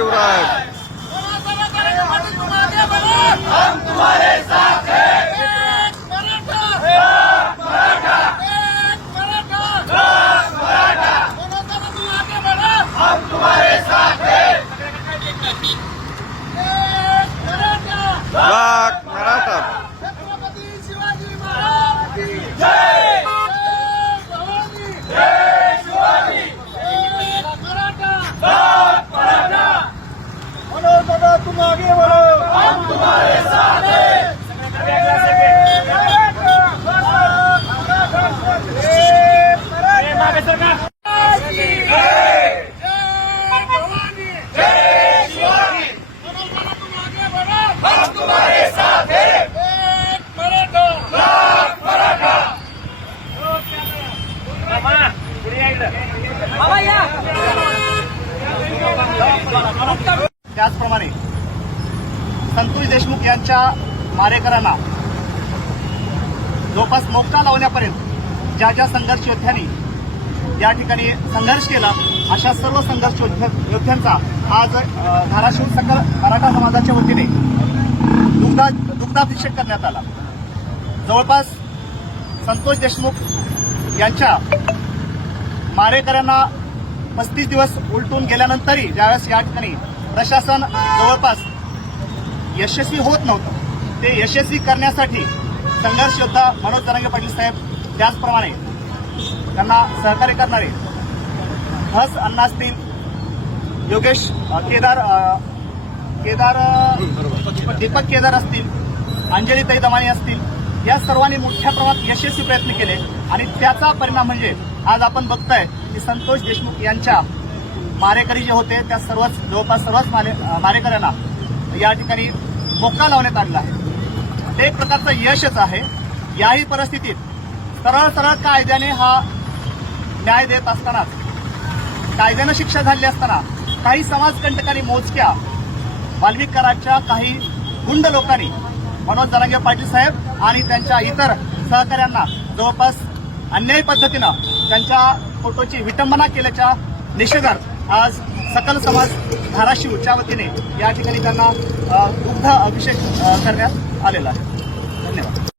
शिवराज। हम तुम्हारे साथ हैं। हम तुम्हारे साथ हैं। लाख मराठा। छत्रपती शिवाजी महाराज की जय। जय शिवाजी। मराठा। मराठा। बोलो दादा तुम आगे बढ़ो। हम तुम्हारे साथ हैं। त्याचप्रमाणे संतोष देशमुख यांच्या मारेकऱ्यांना जवळपास मोक्का लावण्यापर्यंत ज्या ज्या संघर्ष योद्ध्यांनी या ठिकाणी संघर्ष केला अशा सर्व संघर्ष योद्ध्यांचा आज धाराशिव सकल मराठा समाजाच्या वतीने दुग्धाभिषेक करण्यात आला। जवळपास संतोष देशमुख यांच्या मारेकऱ्यांना 35 दिवस उलटून गेल्यानंतरही ज्यावेळेस या ठिकाणी प्रशासन जवळपास यशस्वी होत नव्हतं, ते यशस्वी करण्यासाठी संघर्ष योद्धा मनोज जरांगे पाटील साहेब, त्याचप्रमाणे त्यांना सहकार्य करणारे हस अण्णा असतील, योगेश दीपक केदार असतील, अंजलीताई दमानी असतील, या सर्वांनी मोठ्या प्रमाणात यशस्वी प्रयत्न केले आणि त्याचा परिणाम म्हणजे आज आपण बघताय की संतोष देशमुख यांच्या मारेकरी जे होते त्या जवळपास सर्वच मारेकऱ्यांना या ठिकाणी मोक्का लावण्यात आलेला आहे। ते एक प्रकारचं यशच आहे। याही परिस्थितीत सरळ कायद्याने हा न्याय देत असतानाच, कायद्यानं शिक्षा झाली असताना काही समाजकंटकांनी, मोजक्या वाल्मिक कराडच्या काही गुंड लोकांनी मनोज जरांगे पाटील साहेब आणि त्यांच्या इतर सहकाऱ्यांना जवळपास अन्यायी पद्धतीनं त्यांच्या फोटोची विटंबना केल्याच्या निषेधार्थ आज सकल समाज धाराशिवच्या वतीने या ठिकाणी त्यांना दुग्ध अभिषेक करण्यात आलेला आहे। धन्यवाद।